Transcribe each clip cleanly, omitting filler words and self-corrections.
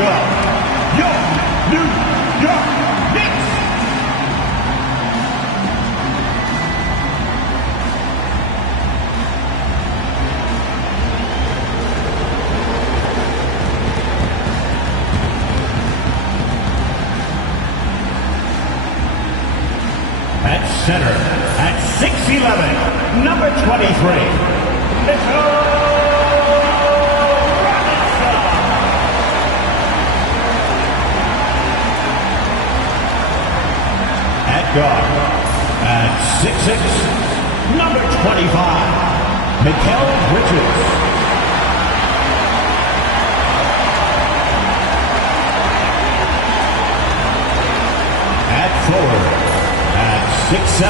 go, your New York Knicks. At center, at 6'11", number 23, Mitchell Robinson. At guard, at 6'6", number 25, Mikal Bridges. At forward, 6'7",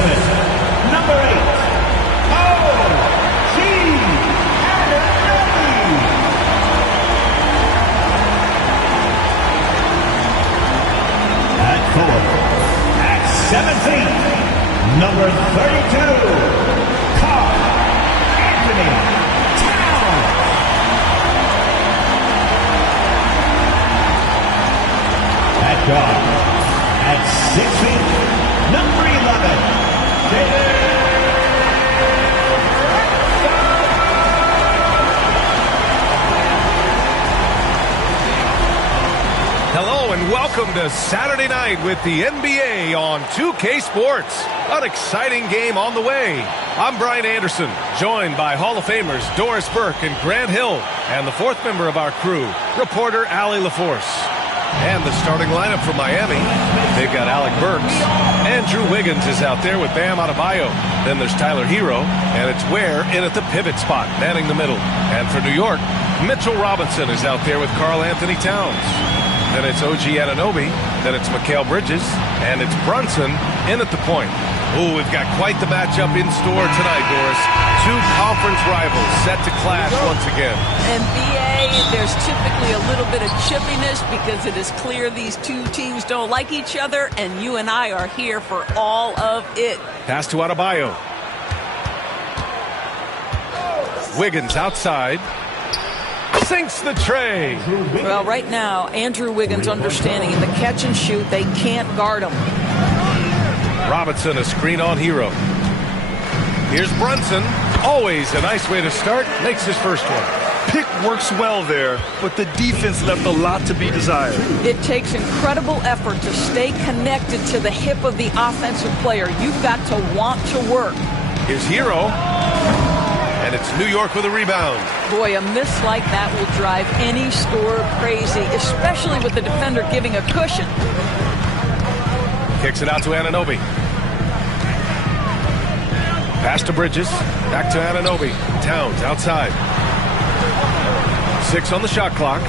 number 8, O.G. Anunoby. At 4, at 17, number 32, Karl Anthony Towns. At guard, at 6 feet, number 11, Hello and welcome to Saturday night with the NBA on 2K Sports. An exciting game on the way. I'm Brian Anderson, joined by Hall of Famers Doris Burke and Grant Hill, and the fourth member of our crew, reporter Allie LaForce. And the starting lineup for Miami, they've got Alec Burks. Andrew Wiggins is out there with Bam Adebayo. Then there's Tyler Hero, and it's Ware in at the pivot spot, manning the middle. And for New York, Mitchell Robinson is out there with Karl Anthony Towns. Then it's OG Anunoby, then it's Mikal Bridges, and it's Brunson in at the point. Ooh, we've got quite the matchup in store tonight, Doris. Two conference rivals set to clash once again. NBA, there's typically a little bit of chippiness because it is clear these two teams don't like each other, and you and I are here for all of it. Pass to Adebayo. Wiggins outside. Sinks the tray. Well, right now, Andrew Wiggins understanding in the catch and shoot, they can't guard him. Robinson, a screen on Hero. Here's Brunson. Always a nice way to start. Makes his first one. Pick works well there, but the defense left a lot to be desired. It takes incredible effort to stay connected to the hip of the offensive player. You've got to want to work. Here's Hero. And it's New York with a rebound. Boy, a miss like that will drive any scorer crazy, especially with the defender giving a cushion. Kicks it out to Anunoby. Pass to Bridges. Back to Anunoby. Towns outside. 6 on the shot clock.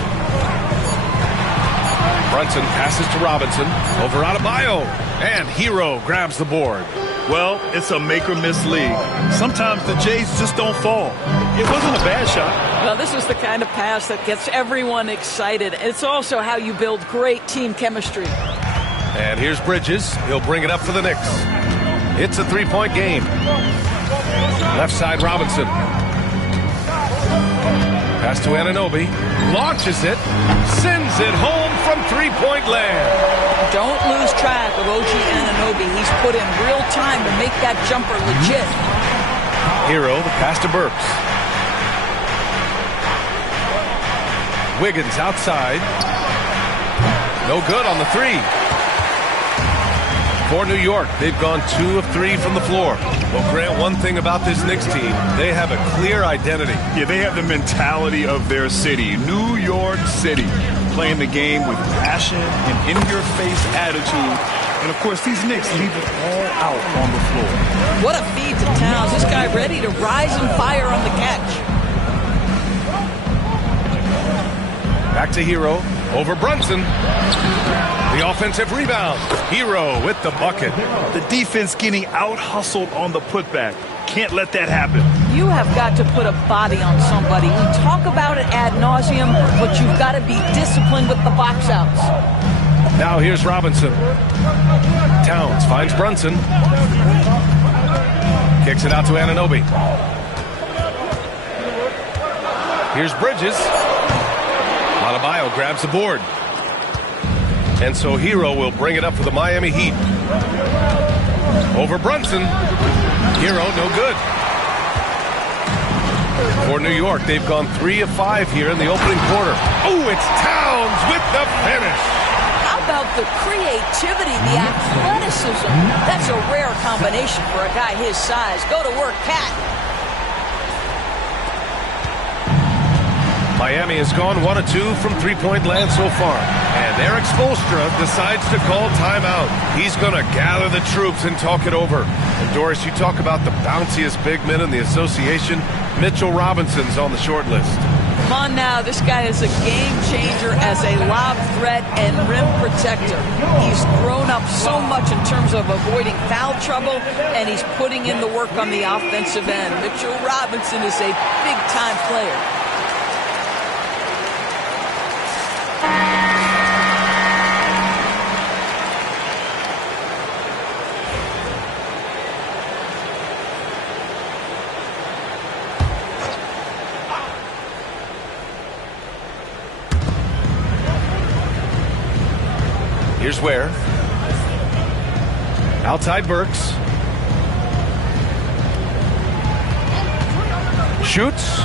Brunson passes to Robinson. Over Adebayo. And Hero grabs the board. Well, it's a make-or-miss league. Sometimes the Jays just don't fall. It wasn't a bad shot. Well, this is the kind of pass that gets everyone excited. It's also how you build great team chemistry. And here's Bridges. He'll bring it up for the Knicks. It's a three-point game. Left side, Robinson. Pass to Anunoby. Launches it. Sends it home from three-point land. Don't lose track of OG Anunoby. He's put in real time to make that jumper legit. Hero, the pass to Burks. Wiggins outside. No good on the three. For New York, they've gone 2 of 3 from the floor. Well, Grant, one thing about this Knicks team, they have a clear identity. Yeah, they have the mentality of their city, New York City, playing the game with passion and in-your-face attitude. And, of course, these Knicks leave it all out on the floor. What a feed to Towns. This guy ready to rise and fire on the catch. Back to Hero. Over Brunson. The offensive rebound. Hero with the bucket. The defense getting out-hustled on the putback. Can't let that happen. You have got to put a body on somebody. We talk about it ad nauseum, but you've got to be disciplined with the box outs. Now here's Robinson. Towns finds Brunson. Kicks it out to Anunoby. Here's Bridges. Adebayo grabs the board. And so Hero will bring it up for the Miami Heat. Over Brunson. Hero, no good. For New York, they've gone 3 of 5 here in the opening quarter. Oh, it's Towns with the finish. How about the creativity, the athleticism? That's a rare combination for a guy his size. Go to work, Cat. Miami has gone 1 of 2 from three-point land so far. And Eric Spoelstra decides to call timeout. He's going to gather the troops and talk it over. And Doris, you talk about the bounciest big men in the association. Mitchell Robinson's on the short list. Come on now, this guy is a game changer as a lob threat and rim protector. He's grown up so much in terms of avoiding foul trouble, and he's putting in the work on the offensive end. Mitchell Robinson is a big-time player. Here's Ware. Outside Burks. Shoots.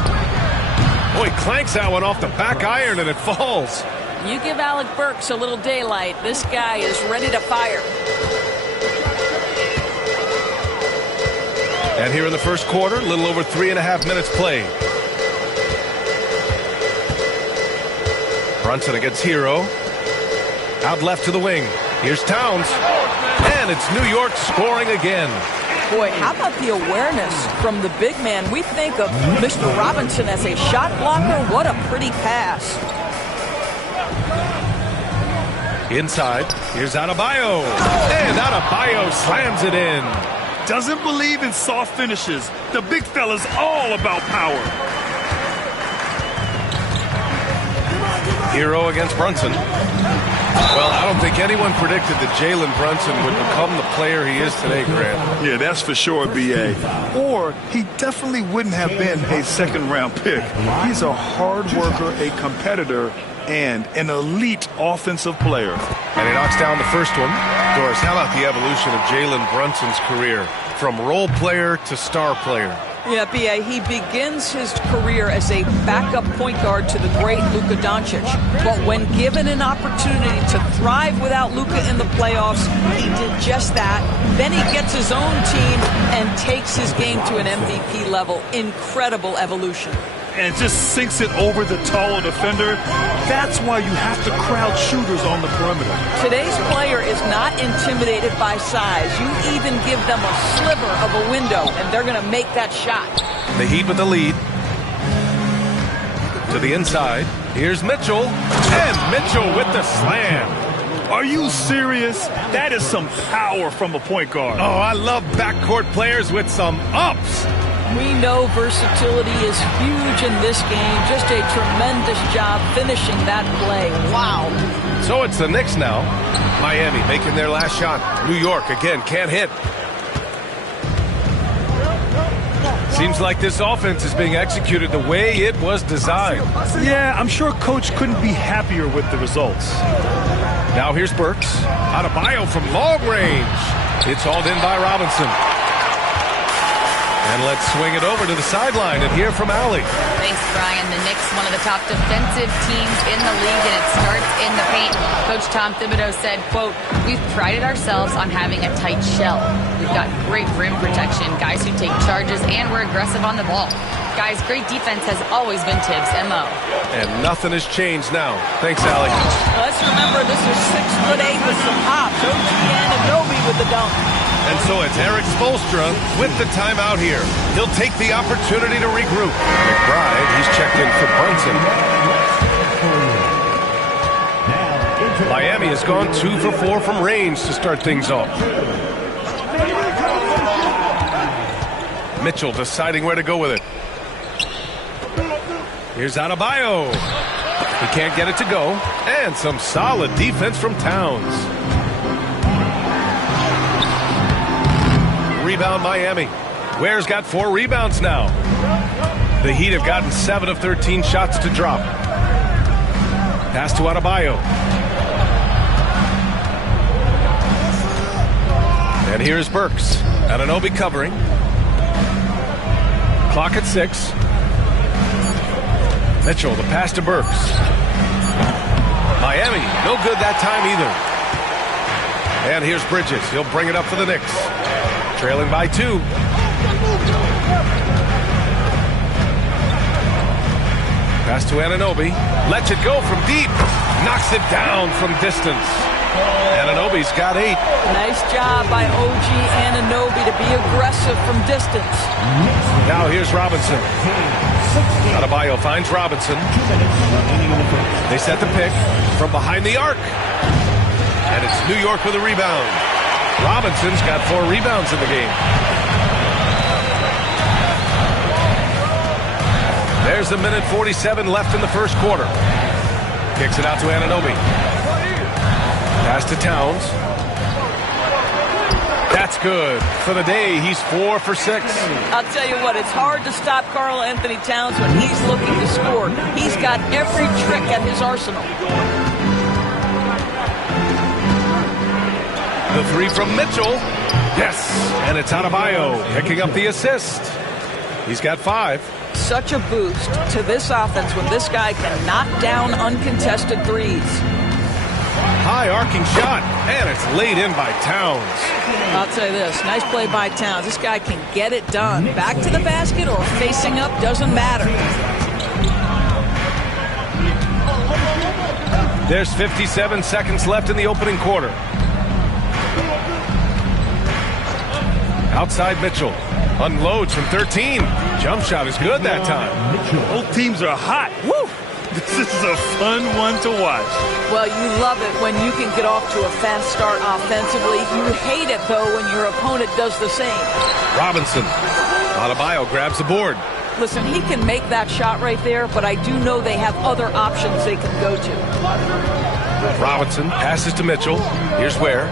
Oh, he clanks that one off the back iron and it falls. You give Alec Burks a little daylight. This guy is ready to fire. And here in the first quarter, a little over 3.5 minutes played. Brunson against Hero. Out left to the wing. Here's Towns. And it's New York scoring again. Boy, how about the awareness from the big man? We think of Mr. Robinson as a shot blocker. What a pretty pass. Inside. Here's Adebayo. And Adebayo slams it in. Doesn't believe in soft finishes. The big fella's all about power. Hero against Brunson. Well, I don't think anyone predicted that Jalen Brunson would become the player he is today, Grant. Yeah, that's for sure, B.A. Or he definitely wouldn't have been a second-round pick. He's a hard worker, a competitor, and an elite offensive player. And he knocks down the first one. Doris, how about the evolution of Jalen Brunson's career from role player to star player? Yeah, B.A., he begins his career as a backup point guard to the great Luka Doncic. But when given an opportunity to thrive without Luka in the playoffs, he did just that. Then he gets his own team and takes his game to an MVP level. Incredible evolution. And just sinks it over the taller defender. That's why you have to crowd shooters on the perimeter. Today's player is not intimidated by size. You even give them a sliver of a window, and they're going to make that shot. The Heat with the lead. To the inside. Here's Mitchell. And Mitchell with the slam. Are you serious? That is some power from a point guard. Oh, I love backcourt players with some ups. We know versatility is huge in this game. Just a tremendous job finishing that play. Wow. So it's the Knicks now. Miami making their last shot. New York, again, can't hit. Seems like this offense is being executed the way it was designed. Yeah, I'm sure Coach couldn't be happier with the results. Now here's Burks. Adebayo from long range. It's hauled in by Robinson. And let's swing it over to the sideline and hear from Allie. Thanks, Brian. The Knicks, one of the top defensive teams in the league, and it starts in the paint. Coach Tom Thibodeau said, quote, "We've prided ourselves on having a tight shell. We've got great rim protection, guys who take charges, and we're aggressive on the ball. Guys, great defense has always been Tibbs' MO." And nothing has changed now. Thanks, Allie. Let's remember, this is 6'8" with some hops. OG Anunoby with the dunk. And so it's Eric Spoelstra with the timeout here. He'll take the opportunity to regroup. McBride, he's checked in for Brunson. Miami has gone 2 for 4 from range to start things off. Mitchell deciding where to go with it. Here's Adebayo. He can't get it to go. And some solid defense from Towns. Rebound Miami. Ware's got 4 rebounds now. The Heat have gotten 7 of 13 shots to drop. Pass to Adebayo. And here's Burks. Anunoby covering. Clock at 6. Mitchell, the pass to Burks. Miami, no good that time either. And here's Bridges. He'll bring it up for the Knicks. Trailing by 2. Pass to Anunoby. Lets it go from deep. Knocks it down from distance. Anunoby's got 8. Nice job by OG Anunoby to be aggressive from distance. Now here's Robinson. Adebayo finds Robinson. They set the pick from behind the arc. And it's New York with a rebound. Robinson's got 4 rebounds in the game. There's a minute 47 left in the first quarter. Kicks it out to Anunoby. Pass to Towns. That's good. For the day, he's 4 for 6. I'll tell you what, it's hard to stop Karl Anthony Towns when he's looking to score. He's got every trick at his arsenal. The 3 from Mitchell. Yes. And it's Adebayo picking up the assist. He's got 5. Such a boost to this offense when this guy can knock down uncontested threes. High arcing shot, and it's laid in by Towns. I'll tell you this, nice play by Towns. This guy can get it done. Back to the basket or facing up, doesn't matter. There's 57 seconds left in the opening quarter. Outside Mitchell. Unloads from 13. Jump shot is good that time. Both teams are hot. Woo! This is a fun one to watch. Well, you love it when you can get off to a fast start offensively. You hate it, though, when your opponent does the same. Robinson. Adebayo grabs the board. Listen, he can make that shot right there, but I do know they have other options they can go to. Robinson passes to Mitchell. Here's where.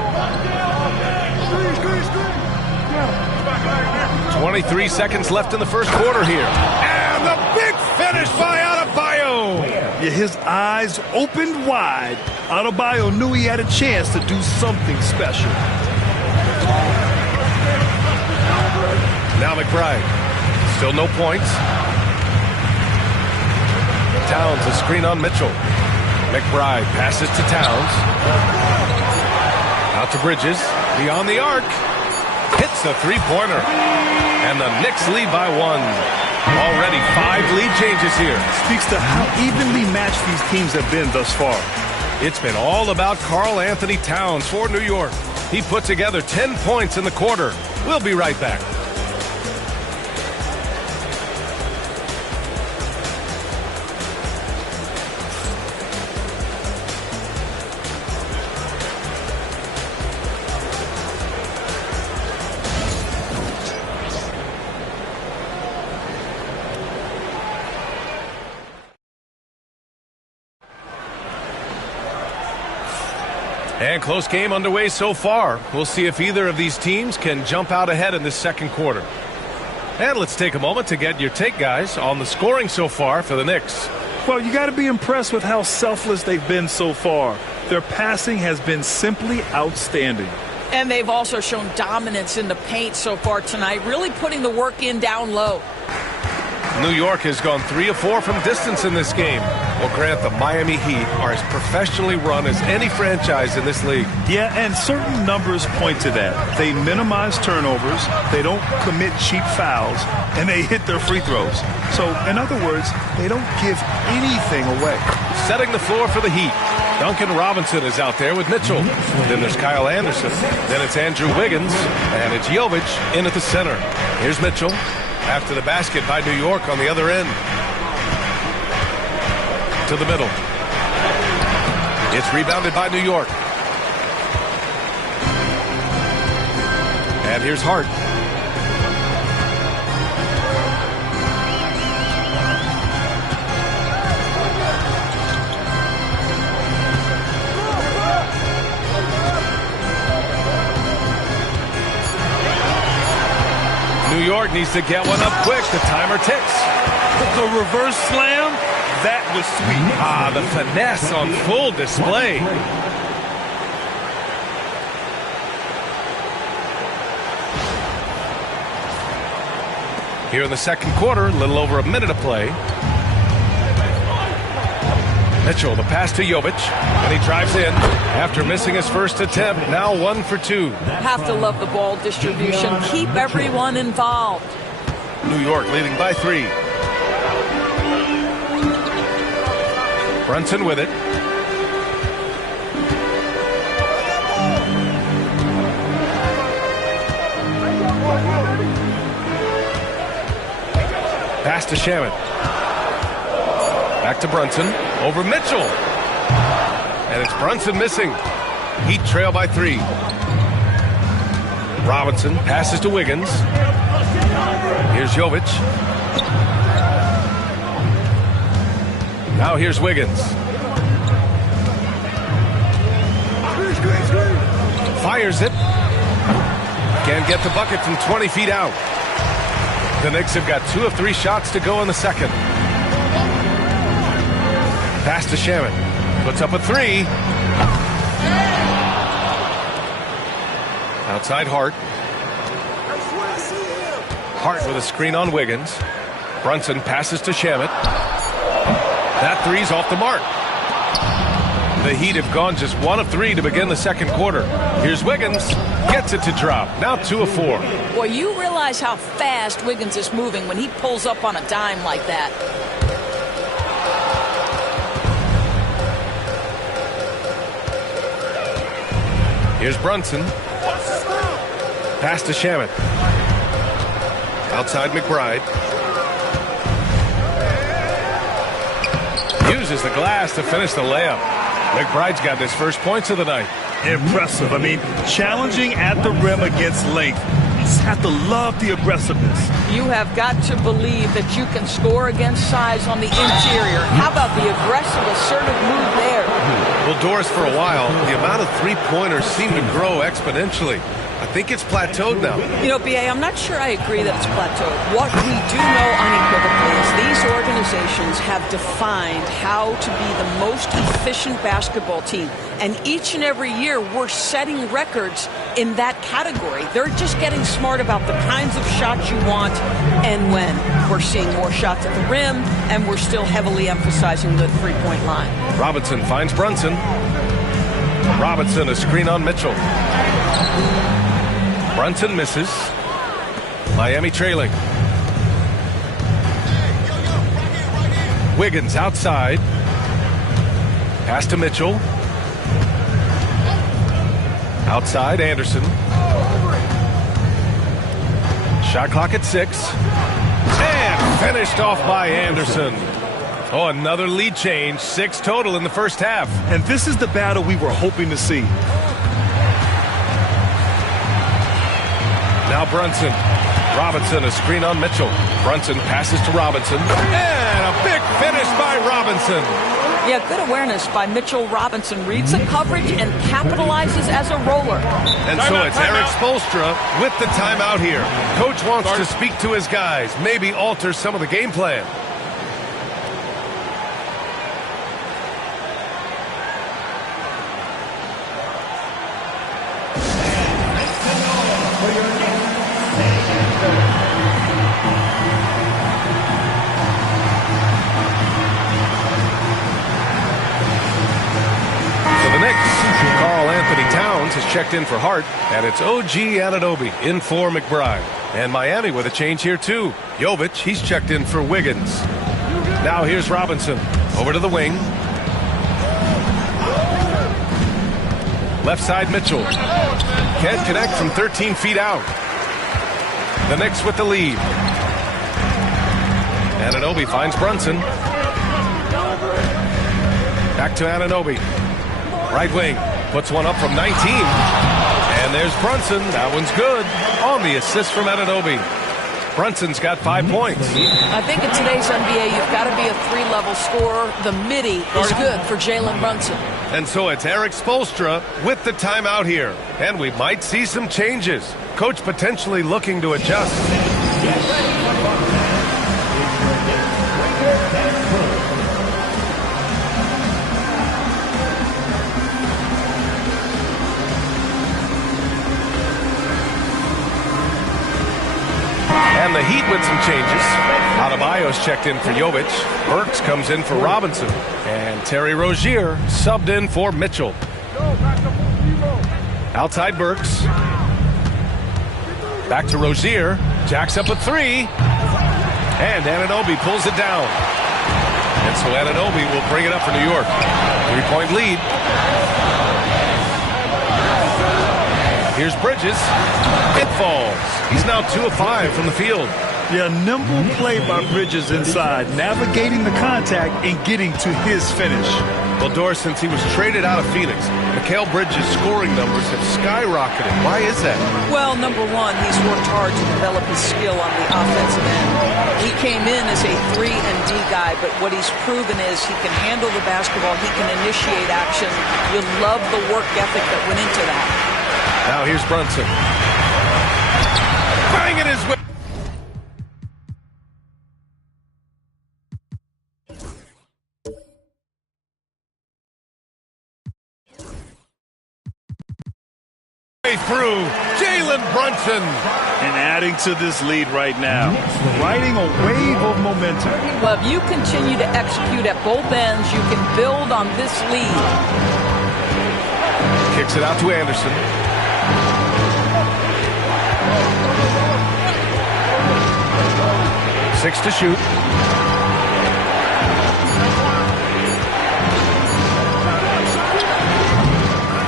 23 seconds left in the first quarter here. And the big finish by Adebayo. Yeah, his eyes opened wide. Adebayo knew he had a chance to do something special. Now McBride. Still no points. Towns, a screen on Mitchell. McBride passes to Towns. Out to Bridges. Beyond the arc. Hits the three-pointer. And the Knicks lead by 1. Already 5 lead changes here. Speaks to how evenly matched these teams have been thus far. It's been all about Karl Anthony Towns for New York. He put together 10 points in the quarter. We'll be right back. And close game underway so far. We'll see if either of these teams can jump out ahead in this second quarter. And let's take a moment to get your take, guys, on the scoring so far for the Knicks. Well, you got to be impressed with how selfless they've been so far. Their passing has been simply outstanding. And they've also shown dominance in the paint so far tonight, really putting the work in down low. New York has gone 3 of 4 from distance in this game. Well, Grant, the Miami Heat are as professionally run as any franchise in this league. Yeah, and certain numbers point to that. They minimize turnovers, they don't commit cheap fouls, and they hit their free throws. So, in other words, they don't give anything away. Setting the floor for the Heat. Duncan Robinson is out there with Mitchell. Then there's Kyle Anderson. Then it's Andrew Wiggins. And it's Jovic in at the center. Here's Mitchell. After the basket by New York on the other end. To the middle. It's rebounded by New York. And here's Hart. New York needs to get one up quick. The timer ticks. The reverse slam, that was sweet. Ah, the finesse on full display. Here in the second quarter, a little over a minute of play. Mitchell, the pass to Jovic, and he drives in after missing his first attempt. Now 1 for 2. Have to love the ball distribution. Keep everyone involved. New York leading by 3. Brunson with it. Pass to Shaman. Back to Brunson. Over Mitchell. And it's Brunson missing. Heat trail by 3. Robinson passes to Wiggins. Here's Jovic. Now here's Wiggins. Fires it. Can't get the bucket from 20 feet out. The Knicks have got 2 of 3 shots to go in the second. Pass to Shaman. Puts up a 3. Outside Hart. Hart with a screen on Wiggins. Brunson passes to Shaman. That 3's off the mark. The Heat have gone just 1 of 3 to begin the second quarter. Here's Wiggins. Gets it to drop. Now 2 of 4. Boy, you realize how fast Wiggins is moving when he pulls up on a dime like that. Here's Brunson. Pass to Shaman. Outside McBride. Uses the glass to finish the layup. McBride's got his first points of the night. Impressive. I mean, challenging at the rim against length. You just have to love the aggressiveness. You have got to believe that you can score against size on the interior. How about the aggressive, assertive move there? Well, Doris, for a while, the amount of three-pointers seemed to grow exponentially. I think it's plateaued now. You know, B.A., I'm not sure I agree that it's plateaued. What we do know unequivocally is these organizations have defined how to be the most efficient basketball team. And each and every year, we're setting records in that category. They're just getting smart about the kinds of shots you want and when. We're seeing more shots at the rim, and we're still heavily emphasizing the three-point line. Robinson finds Brunson. Robinson, a screen on Mitchell. Brunson misses. Miami trailing. Wiggins outside. Pass to Mitchell. Outside, Anderson. Shot clock at 6. And finished off by Anderson. Oh, another lead change. 6 total in the first half. And this is the battle we were hoping to see. Now Brunson. Robinson, a screen on Mitchell. Brunson passes to Robinson. And a big finish by Robinson. Yeah, good awareness by Mitchell Robinson. Reads the coverage and capitalizes as a roller. And so it's Eric Spoelstra with the timeout here. Coach wants to speak to his guys, maybe alter some of the game plan. Has checked in for Hart, and it's OG Anunoby in for McBride. And Miami with a change here too. Jovic, he's checked in for Wiggins. Now here's Robinson. Over to the wing. Left side Mitchell. Can't connect from 13 feet out. The Knicks with the lead. Anunoby finds Brunson. Back to Anunoby. Right wing. Puts one up from 19. And there's Brunson. That one's good. On the assist from Anunoby. Brunson's got 5 points. I think in today's NBA, you've got to be a three-level scorer. The midi is good for Jalen Brunson. And so it's Eric Spoelstra with the timeout here. And we might see some changes. Coach potentially looking to adjust. And the Heat with some changes. Adebayo's checked in for Jovic. Burks comes in for Robinson. And Terry Rozier subbed in for Mitchell. Outside Burks. Back to Rozier. Jacks up a three. And Anunoby pulls it down. And so Anunoby will bring it up for New York. 3-point lead. Here's Bridges. It falls. He's now 2 of 5 from the field. Yeah, nimble play by Bridges inside, navigating the contact and getting to his finish. Well, Doris, since he was traded out of Phoenix, Mikal Bridges' scoring numbers have skyrocketed. Why is that? Well, number one, he's worked hard to develop his skill on the offensive end. He came in as a 3 and D guy, but what he's proven is he can handle the basketball, he can initiate action. You love the work ethic that went into that. Now here's Brunson. Banging his way. Through Jalen Brunson. And adding to this lead right now, riding a wave of momentum. Well, if you continue to execute at both ends, you can build on this lead. Kicks it out to Anderson. Six to shoot.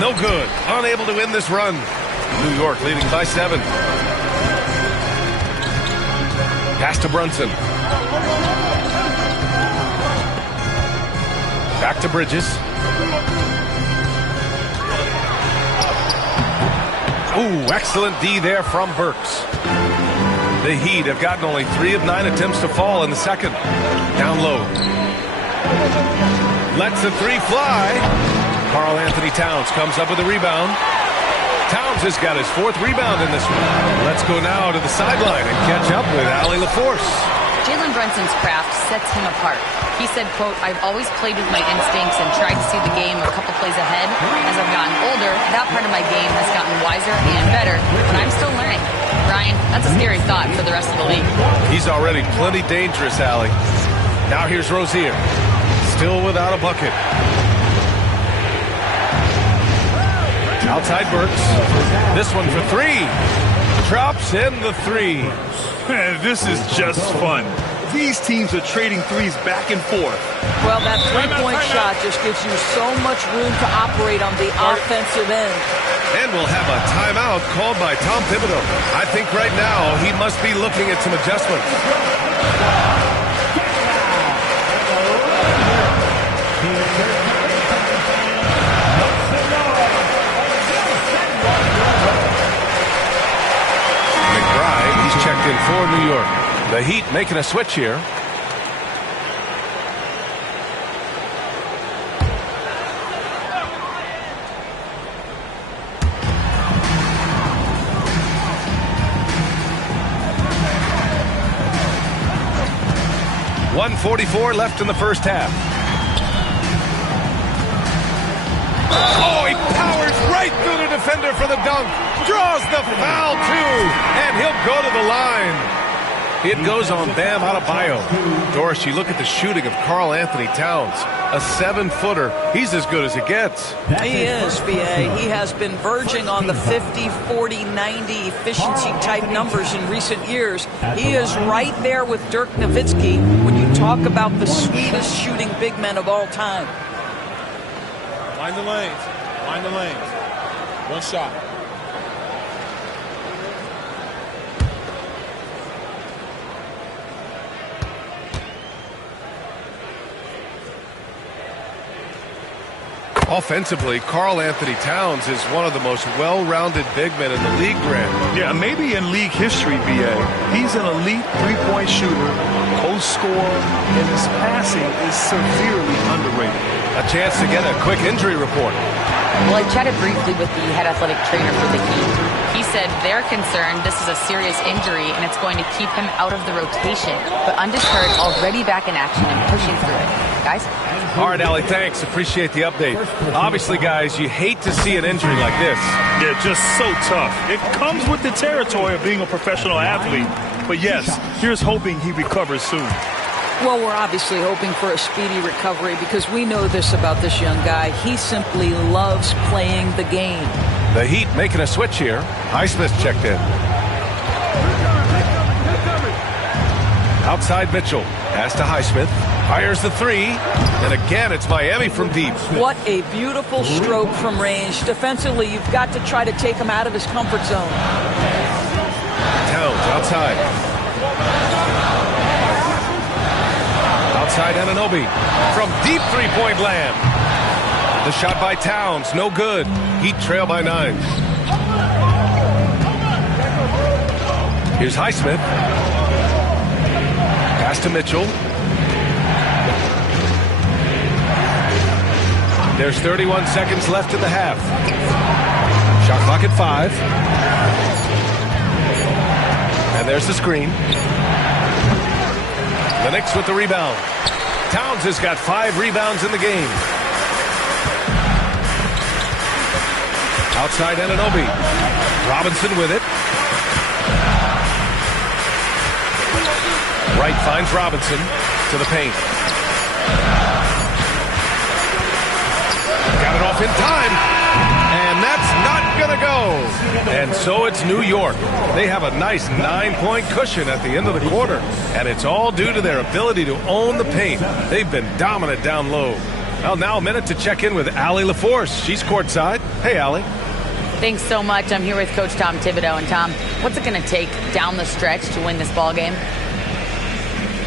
No good. Unable to win this run. New York leading by 7. Pass to Brunson. Back to Bridges. Ooh, excellent D there from Burks. The Heat have gotten only 3 of 9 attempts to fall in the second. Down low. Lets the three fly. Karl Anthony Towns comes up with a rebound. Towns has got his 4th rebound in this one. Let's go now to the sideline and catch up with Allie LaForce. Jalen Brunson's craft sets him apart. He said, quote, "I've always played with my instincts and tried to see the game a couple plays ahead. As I've gotten older, that part of my game has gotten wiser and better, but I'm still learning." Brian, that's a scary thought for the rest of the league. He's already plenty dangerous, Allie. Now here's Rozier. Still without a bucket. Outside Burks. This one for 3. Drops in the 3. Man, this is just fun. These teams are trading threes back and forth. Well, that three-point shot just gives you so much room to operate on the offensive end. And we'll have a timeout called by Tom Thibodeau. I think right now he must be looking at some adjustments. Checked in for New York. The Heat making a switch here. .144 left in the first half. Oh, he powers right through the defender for the dunk. Draws the foul, too. And he'll go to the line. It goes on Bam Adebayo. Doris, you look at the shooting of Karl Anthony Towns. A 7-footer. He's as good as it gets. He is, B.A. He has been verging on the 50, 40, 90 efficiency type numbers in recent years. He is right there with Dirk Nowitzki when you talk about the sweetest shooting big men of all time. Find the lanes. Find the lanes. One shot. Offensively, Karl Anthony Towns is one of the most well-rounded big men in the league, Grant. Yeah, maybe in league history, B.A. He's an elite three-point shooter, post scorer, and his passing is severely underrated. A chance to get a quick injury report. Well, I chatted briefly with the head athletic trainer for the Heat. He said they're concerned this is a serious injury and it's going to keep him out of the rotation. But undeterred, already back in action and pushing through it. Guys? All right, Allie, thanks. Appreciate the update. Obviously, guys, you hate to see an injury like this. Yeah, just so tough. It comes with the territory of being a professional athlete. But yes, here's hoping he recovers soon. Well, we're obviously hoping for a speedy recovery because we know this about this young guy. He simply loves playing the game. The Heat making a switch here. Highsmith checked in. Outside Mitchell. Pass to Highsmith. Fires the three. And again, it's Miami from deep. What a beautiful stroke from range. Defensively, you've got to try to take him out of his comfort zone. Towns outside. Outside Anunoby. From deep three-point land. The shot by Towns, no good. Heat trail by 9. Here's Highsmith. Pass to Mitchell. There's 31 seconds left in the half. Shot clock at 5. And there's the screen. The Knicks with the rebound. Towns has got 5 rebounds in the game. Outside Anunoby. Robinson with it. Wright finds Robinson to the paint. Got it off in time. And that's not going to go. And so it's New York. They have a nice 9-point cushion at the end of the quarter. And it's all due to their ability to own the paint. They've been dominant down low. Well, now a minute to check in with Allie LaForce. She's courtside. Hey, Allie. Thanks so much. I'm here with Coach Tom Thibodeau. And Tom, what's it going to take down the stretch to win this ball game?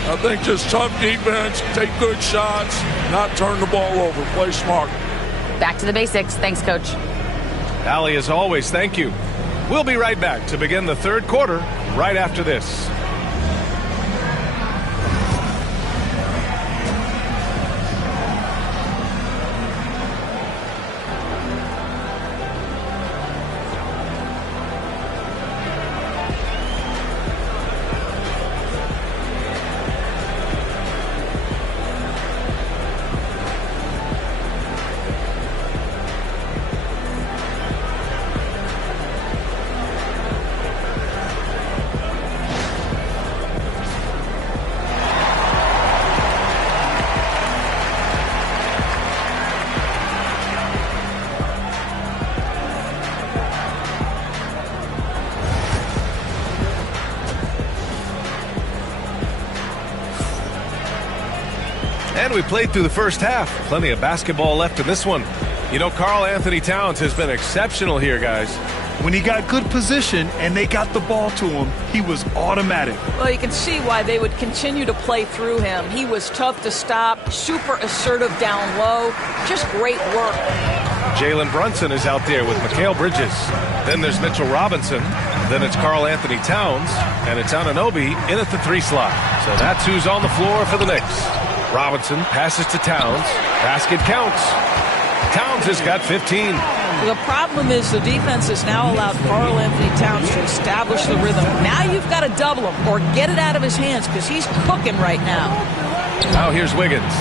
I think just tough defense, take good shots, not turn the ball over, play smart. Back to the basics. Thanks, Coach. Allie, as always, thank you. We'll be right back to begin the third quarter right after this. And we played through the first half. Plenty of basketball left in this one. You know, Karl Anthony Towns has been exceptional here, guys. When he got good position and they got the ball to him, he was automatic. Well, you can see why they would continue to play through him. He was tough to stop, super assertive down low. Just great work. Jalen Brunson is out there with Mikal Bridges. Then there's Mitchell Robinson. Then it's Karl Anthony Towns. And it's Anunoby in at the 3 slot. So that's who's on the floor for the Knicks. Robinson passes to Towns. Basket counts. Towns has got 15. The problem is the defense has now allowed Karl Anthony Towns to establish the rhythm. Now you've got to double him or get it out of his hands because he's cooking right now. Now here's Wiggins.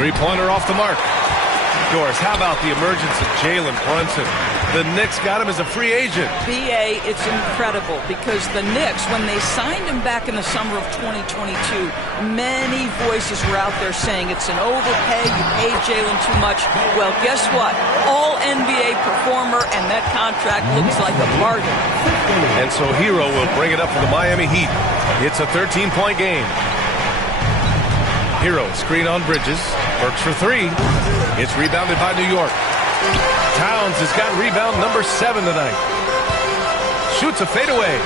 3-pointer off the mark. Doris, how about the emergence of Jalen Brunson? The Knicks got him as a free agent. B.A., it's incredible because the Knicks, when they signed him back in the summer of 2022, many voices were out there saying it's an overpay, you paid Jalen too much. Well, guess what? All NBA performer, and that contract looks like a bargain. And so Hero will bring it up for the Miami Heat. It's a 13-point game. Hero, screen on Bridges. Works for 3. It's rebounded by New York. Towns has got rebound number 7 tonight. Shoots a fadeaway.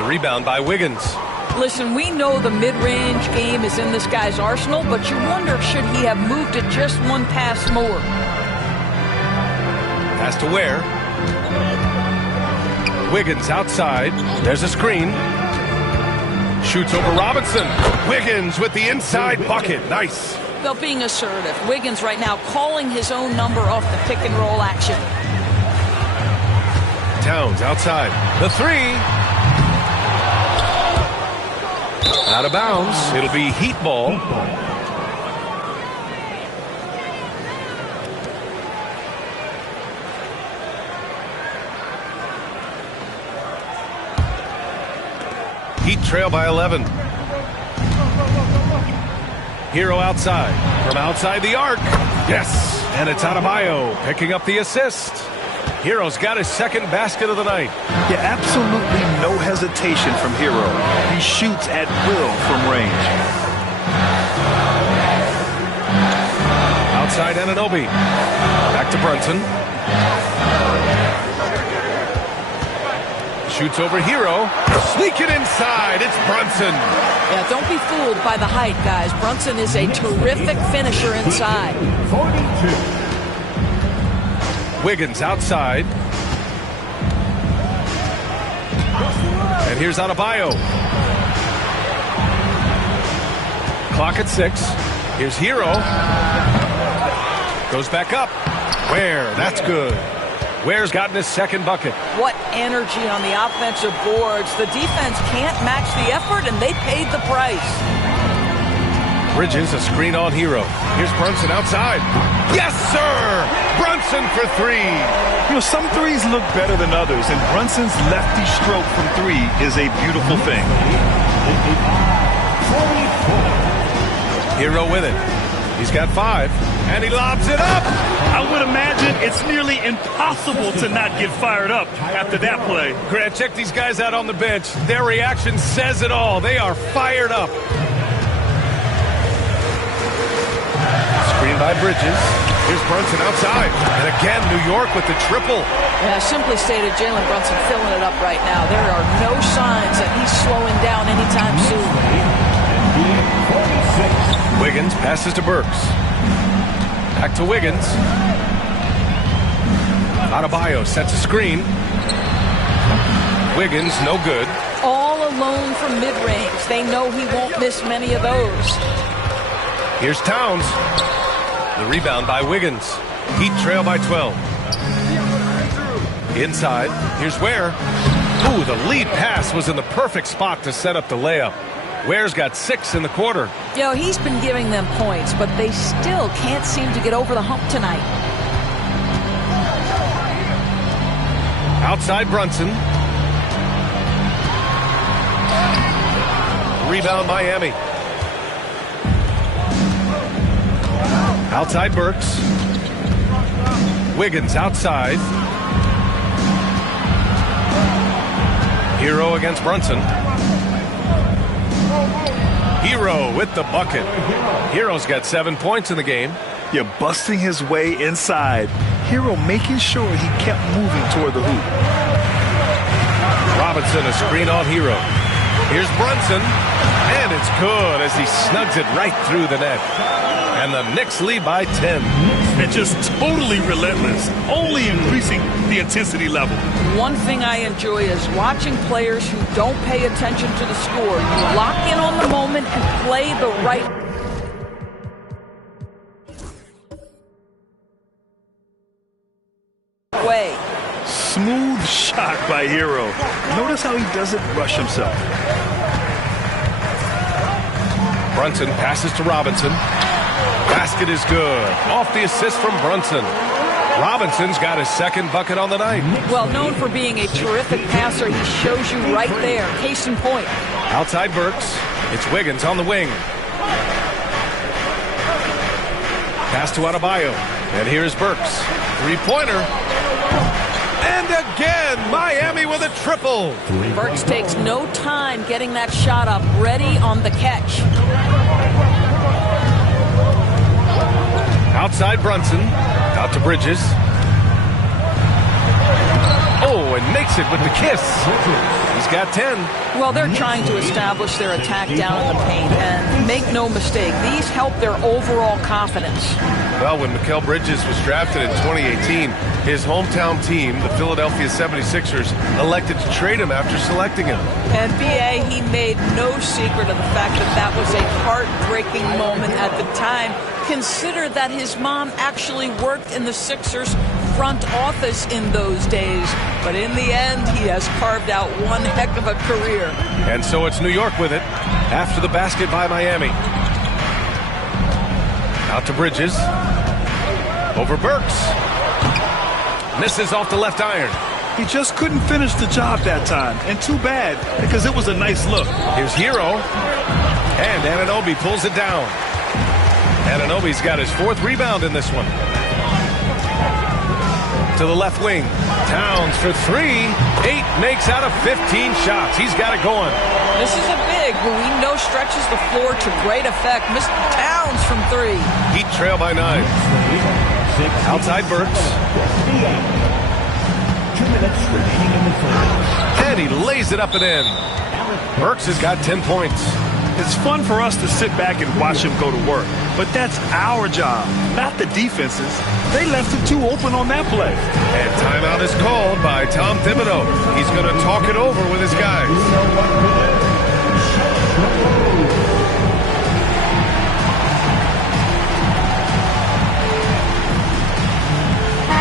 The rebound by Wiggins. Listen, we know the mid-range game is in this guy's arsenal, but you wonder, should he have moved it just one pass more? Pass to Ware. Wiggins outside. There's a screen. Shoots over Robinson. Wiggins with the inside bucket. Nice. Well, being assertive. Wiggins right now calling his own number off the pick and roll action. Towns outside. The 3. Out of bounds. It'll be Heat ball. Heat trail by 11. Hero outside. From outside the arc. Yes. And it's Adebayo picking up the assist. Hero's got his second basket of the night. Yeah, absolutely no hesitation from Hero. He shoots at will from range. Outside Anunoby. Back to Brunson. Shoots over Hero. Sneak it inside. It's Brunson. Yeah, don't be fooled by the height, guys. Brunson is a terrific finisher inside. 42. Wiggins outside. And here's Adebayo. Clock at 6. Here's Hero. Goes back up. Ware, that's good. Ware's gotten his second bucket. What energy on the offensive boards. The defense can't match the effort, and they paid the price. Bridges, a screen on Hero. Here's Brunson outside. Yes, sir! Brunson for 3. You know, some threes look better than others, and Brunson's lefty stroke from 3 is a beautiful thing. 44. Hero with it. He's got 5, and he lobs it up. I would imagine it's nearly impossible to not get fired up after that play. Grant, check these guys out on the bench. Their reaction says it all. They are fired up. Screen by Bridges. Here's Brunson outside. And again, New York with the triple. Yeah, simply stated, Jalen Brunson filling it up right now. There are no signs that he's slowing down anytime soon. Wiggins passes to Burks. Back to Wiggins. Adebayo sets a screen. Wiggins, no good. All alone from mid-range. They know he won't miss many of those. Here's Towns. The rebound by Wiggins. Heat trail by 12. Inside. Here's Ware. Ooh, the lead pass was in the perfect spot to set up the layup. Ware's got 6 in the quarter. You know, he's been giving them points, but they still can't seem to get over the hump tonight. Outside Brunson. Rebound Miami. Outside Burks. Wiggins outside. Hero against Brunson. Hero with the bucket. Hero's got 7 points in the game. You're busting his way inside. Hero making sure he kept moving toward the hoop. Robinson, a screen on Hero. Here's Brunson, and it's good as he snugs it right through the net. And the Knicks lead by 10. And just totally relentless, only increasing the intensity level. One thing I enjoy is watching players who don't pay attention to the score. You lock in on the moment and play the right way. Smooth shot by Hero. Notice how he doesn't rush himself. Brunson passes to Robinson. Basket is good. Off the assist from Brunson. Robinson's got his second bucket on the night. Well, known for being a terrific passer, he shows you right there. Case in point. Outside Burks. It's Wiggins on the wing. Pass to Adebayo. And here's Burks. Three-pointer. And again, Miami with a triple. Burks takes no time getting that shot up, ready on the catch. Outside Brunson. Out to Bridges. Oh, and makes it with the kiss. He's got 10. Well, they're trying to establish their attack down in the paint, and make no mistake, these help their overall confidence. Well, when Mikal Bridges was drafted in 2018, his hometown team, the Philadelphia 76ers, elected to trade him after selecting him. And B.A., he made no secret of the fact that that was a heartbreaking moment at the time. Consider that his mom actually worked in the Sixers front office in those days. But in the end, he has carved out one heck of a career. And so it's New York with it after the basket by Miami. Out to Bridges. Over Burks. Misses off the left iron. He just couldn't finish the job that time. And too bad, because it was a nice look. Here's Hero. And Anunoby pulls it down. Anunoby's got his 4th rebound in this one. To the left wing. Towns for 3. 8 makes out of 15 shots. He's got it going. This is a big who we know stretches the floor to great effect. Mr. Towns from 3. Heat trail by 9. Outside Burks. 2 minutes remaining in the third. And he lays it up and in. Burks has got 10 points. It's fun for us to sit back and watch him go to work. But that's our job, not the defense's. They left him too open on that play. And timeout is called by Tom Thibodeau. He's going to talk it over with his guys.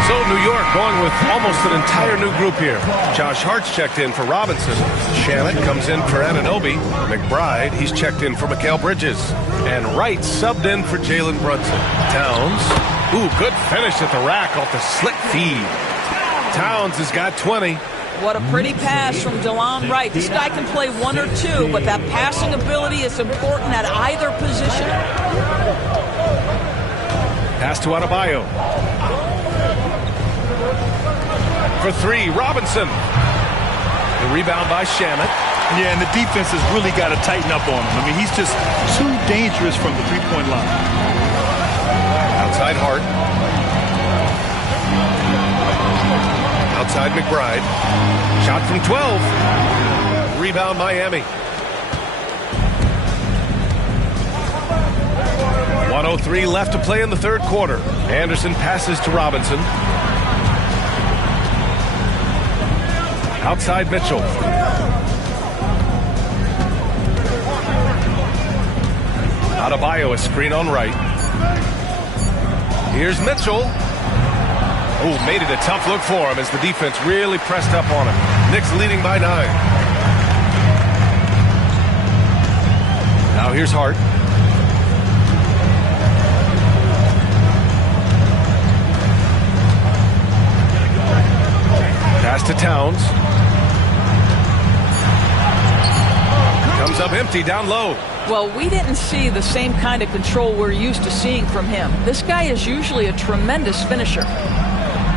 So New York going with almost an entire new group here. Josh Hart's checked in for Robinson. Shannon comes in for Anunoby. McBride, he's checked in for Mikal Bridges. And Wright subbed in for Jalen Brunson. Towns, ooh, good finish at the rack off the slick feed. Towns has got 20. What a pretty pass from DeLon Wright. This guy can play 1 or 2, but that passing ability is important at either position. Pass to Adebayo. For 3, Robinson. The rebound by Shamet. Yeah, and the defense has really got to tighten up on him. I mean, he's just too dangerous from the three-point line. Outside Hart. Outside McBride. Shot from 12. Rebound Miami. 1:03 left to play in the third quarter. Anderson passes to Robinson. Outside Mitchell. Adebayo, a screen on Wright. Here's Mitchell. Oh, made it a tough look for him as the defense really pressed up on him. Knicks leading by 9. Now here's Hart. Pass to Towns. Comes up empty down low. Well, we didn't see the same kind of control we're used to seeing from him. This guy is usually a tremendous finisher.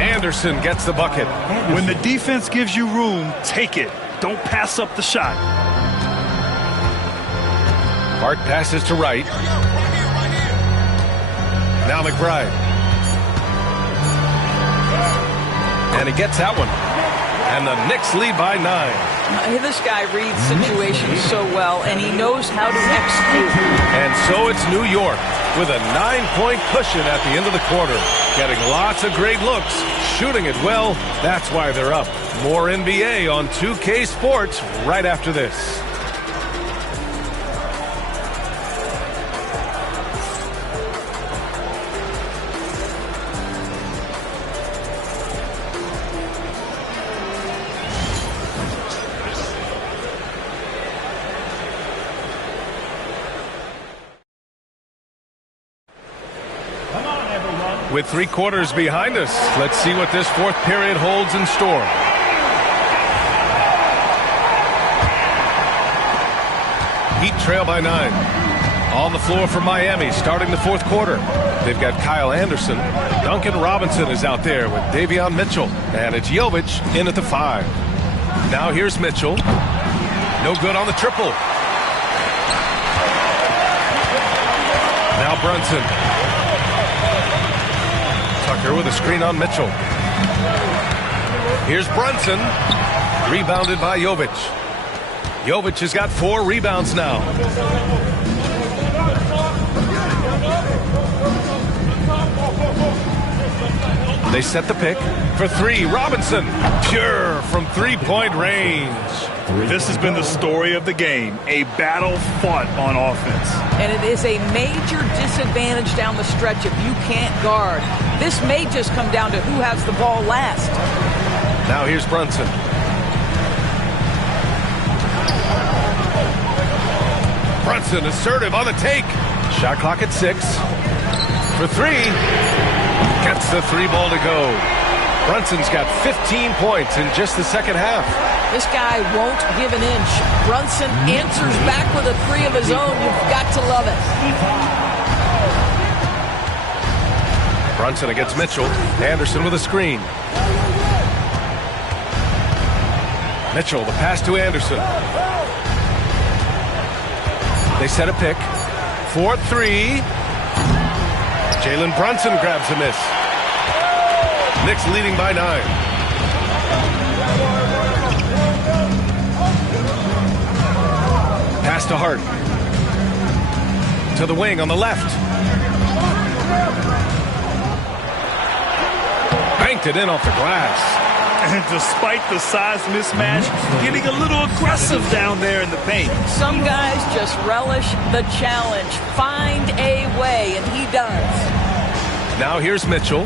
Anderson gets the bucket. When the defense gives you room, take it. Don't pass up the shot. Hart passes to Wright. Now McBride. And he gets that one. And the Knicks lead by 9. This guy reads situations so well, and he knows how to execute. And so it's New York with a 9-point cushion at the end of the quarter. Getting lots of great looks, shooting it well. That's why they're up. More NBA on 2K Sports right after this. With 3 quarters behind us, let's see what this fourth period holds in store. Heat trail by 9. On the floor for Miami, starting the fourth quarter. They've got Kyle Anderson. Duncan Robinson is out there with Davion Mitchell. And it's Jovic in at the 5. Now here's Mitchell. No good on the triple. Now Brunson. Tucker with a screen on Mitchell. Here's Brunson. Rebounded by Jovic. Jovic has got 4 rebounds now. They set the pick for 3. Robinson. Pure from 3-point range. This has been the story of the game. A battle fought on offense. And it is a major disadvantage down the stretch if you can't guard. This may just come down to who has the ball last. Now here's Brunson. Brunson assertive on the take. Shot clock at 6. For 3. Gets the 3 ball to go. Brunson's got 15 points in just the second half. This guy won't give an inch. Brunson answers back with a three of his own. You've got to love it. Brunson against Mitchell. Anderson with a screen. Mitchell, the pass to Anderson. They set a pick. 4-3. Jalen Brunson grabs a miss. Knicks leading by 9. Pass to Hart. To the wing on the left. Banked it in off the glass. And despite the size mismatch, getting a little aggressive down there in the paint. Some guys just relish the challenge. Find a way, and he does. Now here's Mitchell.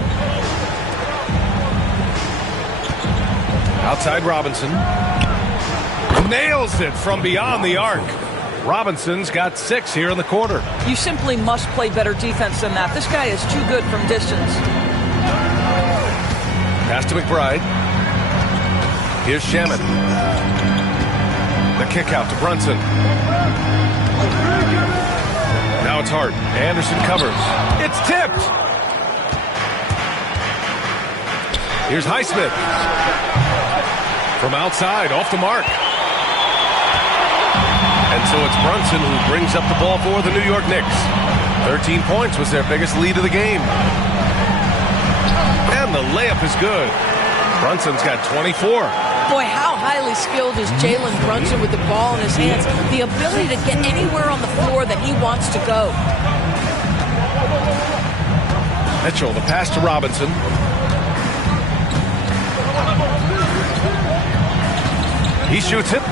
Outside Robinson. Nails it from beyond the arc. Robinson's got 6 here in the quarter. You simply must play better defense than that. This guy is too good from distance. Pass to McBride. Here's Shaman. The kick out to Brunson. Now it's Hart. Anderson covers. It's tipped. Here's Highsmith. From outside, off the mark. And so it's Brunson who brings up the ball for the New York Knicks. 13 points was their biggest lead of the game. And the layup is good. Brunson's got 24. Boy, how highly skilled is Jalen Brunson with the ball in his hands. The ability to get anywhere on the floor that he wants to go. Mitchell, the pass to Robinson. He shoots it.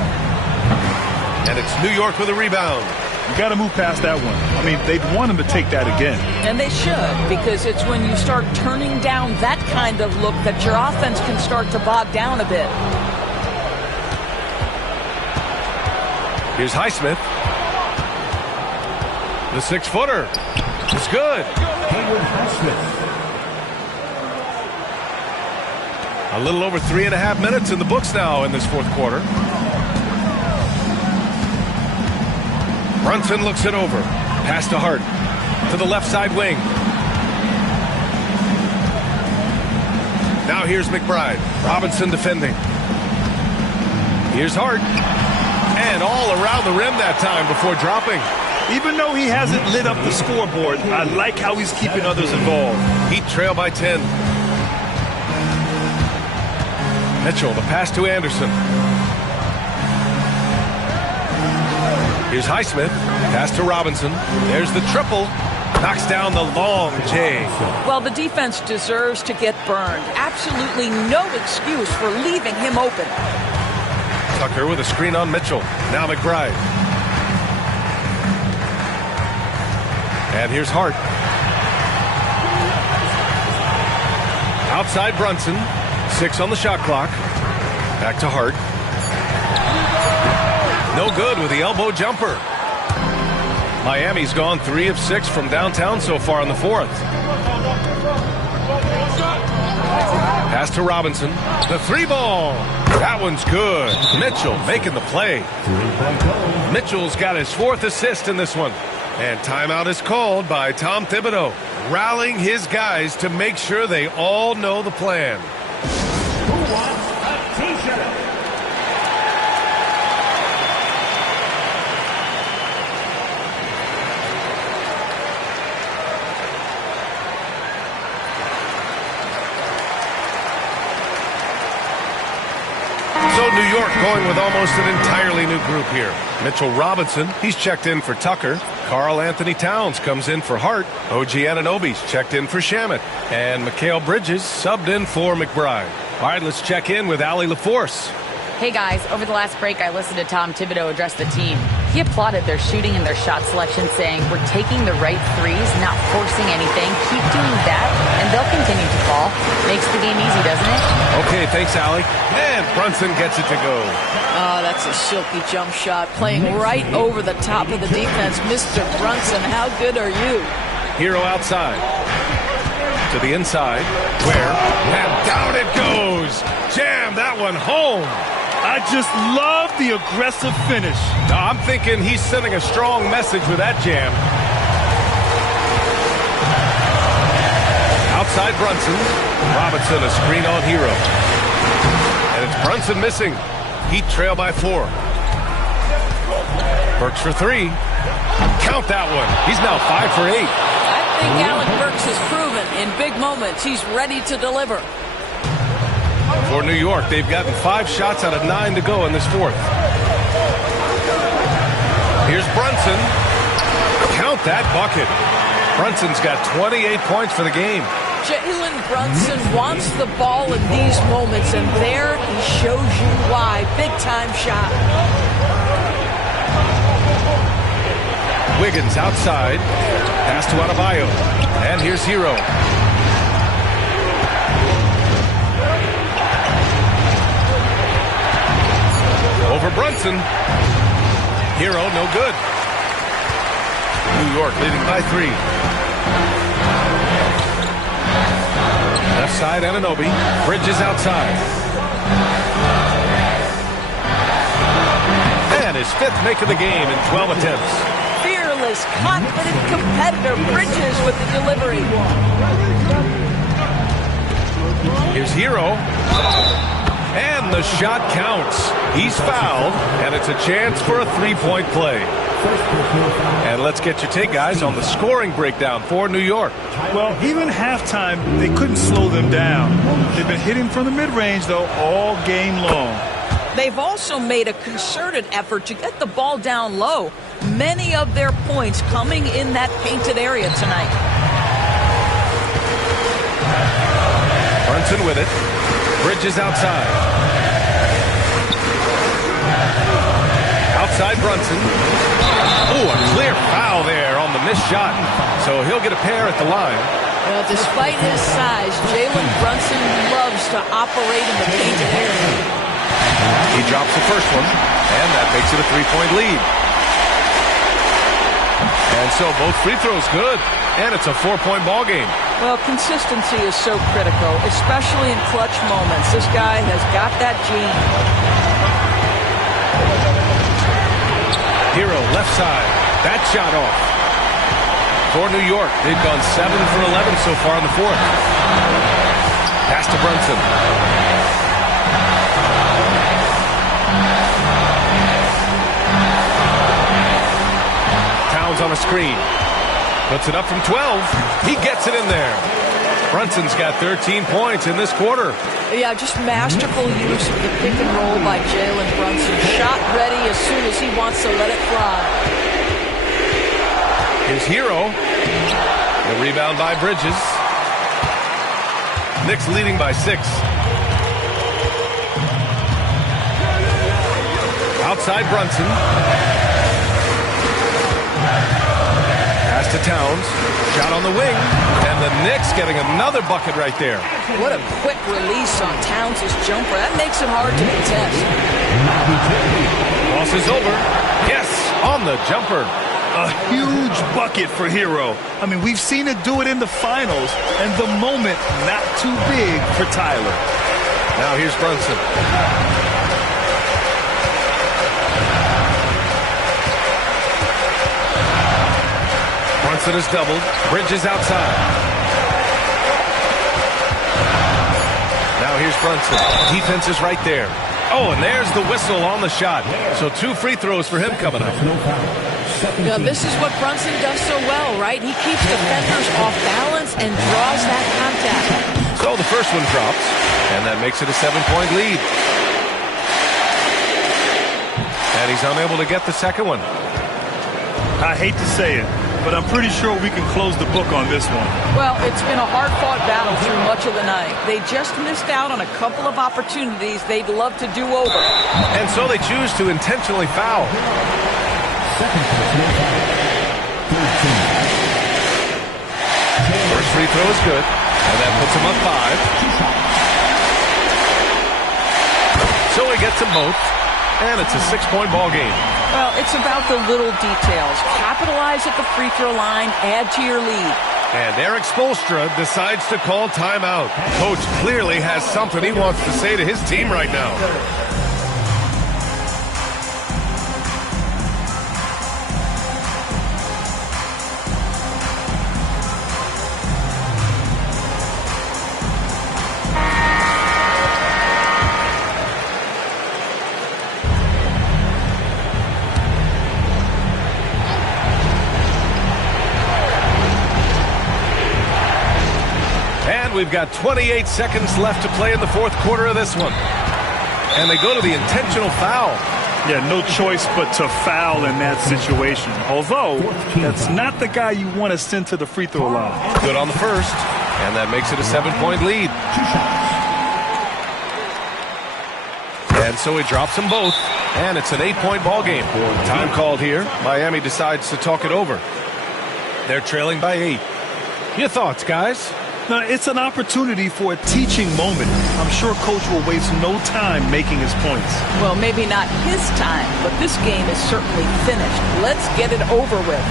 And it's New York with a rebound. You got to move past that one. I mean, they'd want him to take that again. And they should, because it's when you start turning down that kind of look that your offense can start to bog down a bit. Here's Highsmith. The 6-footer is good. A little over 3.5 minutes in the books now in this fourth quarter. Brunson looks it over. Pass to Hart. To the left side wing. Now here's McBride. Robinson defending. Here's Hart. And all around the rim that time before dropping. Even though he hasn't lit up the scoreboard, I like how he's keeping others involved. Heat trail by 10. Mitchell, the pass to Anderson. Here's Highsmith. Pass to Robinson. There's the triple. Knocks down the long J. Well, the defense deserves to get burned. Absolutely no excuse for leaving him open. Tucker with a screen on Mitchell. Now McBride. And here's Hart. Outside Brunson. 6 on the shot clock. Back to Hart. No good with the elbow jumper. Miami's gone 3 of 6 from downtown so far in the fourth. Pass to Robinson. The 3-ball. That one's good. Mitchell making the play. Mitchell's got his 4th assist in this one. And timeout is called by Tom Thibodeau, rallying his guys to make sure they all know the plan. Who wants a t-shirt? So New York going with almost an entirely new group here. Mitchell Robinson, he's checked in for Tucker. Karl Anthony Towns comes in for Hart. OG Anunoby's checked in for Shamet. And Mikal Bridges subbed in for McBride. All right, let's check in with Allie LaForce. Hey guys, over the last break, I listened to Tom Thibodeau address the team. He applauded their shooting and their shot selection, saying, "We're taking the right threes, not forcing anything. Keep doing that, and they'll continue to fall." Makes the game easy, doesn't it? Okay, thanks, Allie. And Brunson gets it to go. Oh, that's a silky jump shot, playing right over the top of the defense. Mr. Brunson, how good are you? Hero outside. To the inside. Where? And down it goes. Jam that one home. I just love the aggressive finish. I'm thinking he's sending a strong message with that jam. Outside Brunson. Robinson a screen on Hero. And it's Brunson missing. Heat trail by 4. Burks for 3. Count that one. He's now 5 for 8. I think Alec Burks has proven in big moments he's ready to deliver. For New York, they've gotten 5 shots out of 9 to go in this 4th. Here's Brunson. Count that bucket. Brunson's got 28 points for the game. Jalen Brunson wants the ball in these moments, and there he shows you why. Big-time shot. Wiggins outside. Pass to Adebayo. And here's Hero. Over Brunson. Hero, no good. New York leading by 3. Left side, Anunoby. Bridges outside. And his 5th make of the game in 12 attempts. Fearless, confident competitor. Bridges with the delivery. Here's Hero. And the shot counts. He's fouled, and it's a chance for a 3-point play. And let's get your take, guys, on the scoring breakdown for New York. Well, even halftime, they couldn't slow them down. They've been hitting from the mid-range, though, all game long. They've also made a concerted effort to get the ball down low. Many of their points coming in that painted area tonight. Brunson with it. Bridges outside. Outside Brunson. Oh, a clear foul there on the missed shot. So he'll get a pair at the line. Well, despite his size, Jalen Brunson loves to operate in the painted area. He drops the first one, and that makes it a 3-point lead. And so both free throws good, and it's a 4-point ball game. Well, consistency is so critical, especially in clutch moments. This guy has got that gene. Hero, left side. That shot off. For New York, they've gone 7 for 11 so far in the 4th. Pass to Brunson. Towns on a screen. Puts it up from 12. He gets it in there. Brunson's got 13 points in this quarter. Yeah, just masterful use of the pick and roll by Jalen Brunson. Shot ready as soon as he wants to let it fly. Here's Hero. The rebound by Bridges. Knicks leading by 6. Outside Brunson. Pass to Towns. Shot on the wing. And the Knicks getting another bucket right there. What a quick release on Towns' jumper. That makes it hard to contest. Cross is over. Yes, on the jumper. A huge bucket for Hero. I mean, we've seen it do it in the finals, and the moment not too big for Tyler. Now here's Brunson. Brunson is doubled. Bridges outside. Now here's Brunson. Defense is right there. Oh, and there's the whistle on the shot. So 2 free throws for him coming up. Now, this is what Brunson does so well, right? He keeps defenders off balance and draws that contact. So the first one drops, and that makes it a 7-point lead. And he's unable to get the second one. I hate to say it, but I'm pretty sure we can close the book on this one. Well, it's been a hard-fought battle through much of the night. They just missed out on a couple of opportunities they'd love to do over. And so they choose to intentionally foul. First free throw is good, and that puts him up 5. So he gets them both, and it's a 6-point ball game. Well, it's about the little details. Capitalize at the free throw line, add to your lead. And Eric Spoelstra decides to call timeout. Coach clearly has something he wants to say to his team right now. We've got 28 seconds left to play in the fourth quarter of this one. And they go to the intentional foul. Yeah, no choice but to foul in that situation. Although, that's not the guy you want to send to the free throw line. Good on the first, and that makes it a 7-point lead. And so he drops them both, and it's an 8-point ball game. Time called here. Miami decides to talk it over. They're trailing by 8. Your thoughts, guys? Now, it's an opportunity for a teaching moment. I'm sure Coach will waste no time making his points. Well, maybe not his time, but this game is certainly finished. Let's get it over with.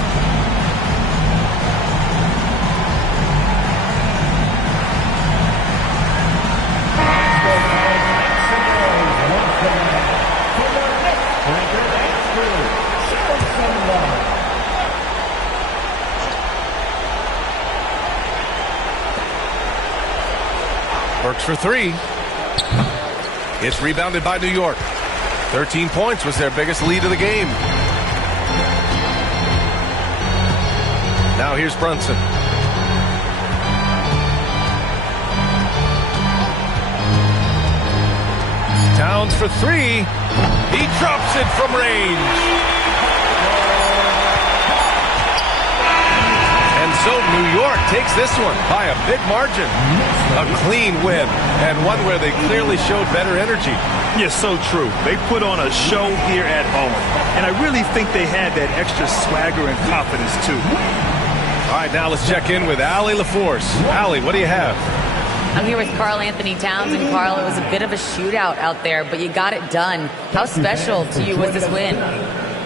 Works for 3. It's rebounded by New York. 13 points was their biggest lead of the game. Now here's Brunson. Towns for 3. He drops it from range. And so New York takes this one by a big margin. A clean win, and one where they clearly showed better energy. Yeah, so true. They put on a show here at home, and I really think they had that extra swagger and confidence, too. All right, now let's check in with Allie LaForce. Allie, what do you have? I'm here with Karl Anthony Towns, and Karl, it was a bit of a shootout out there, but you got it done. How special to you was this win?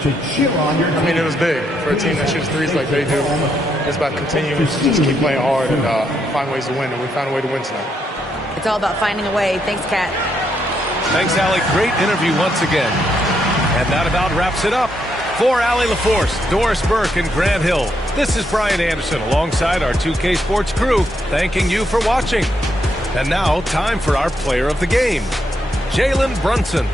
I mean, it was big for a team that shoots threes like they do. It's about continuing to just keep playing hard and find ways to win, and we found a way to win tonight. It's all about finding a way. Thanks, Kat. Thanks, Allie. Great interview once again. And that about wraps it up. For Allie LaForce, Doris Burke, and Grant Hill, this is Brian Anderson alongside our 2K Sports crew, thanking you for watching. And now, time for our player of the game, Jalen Brunson.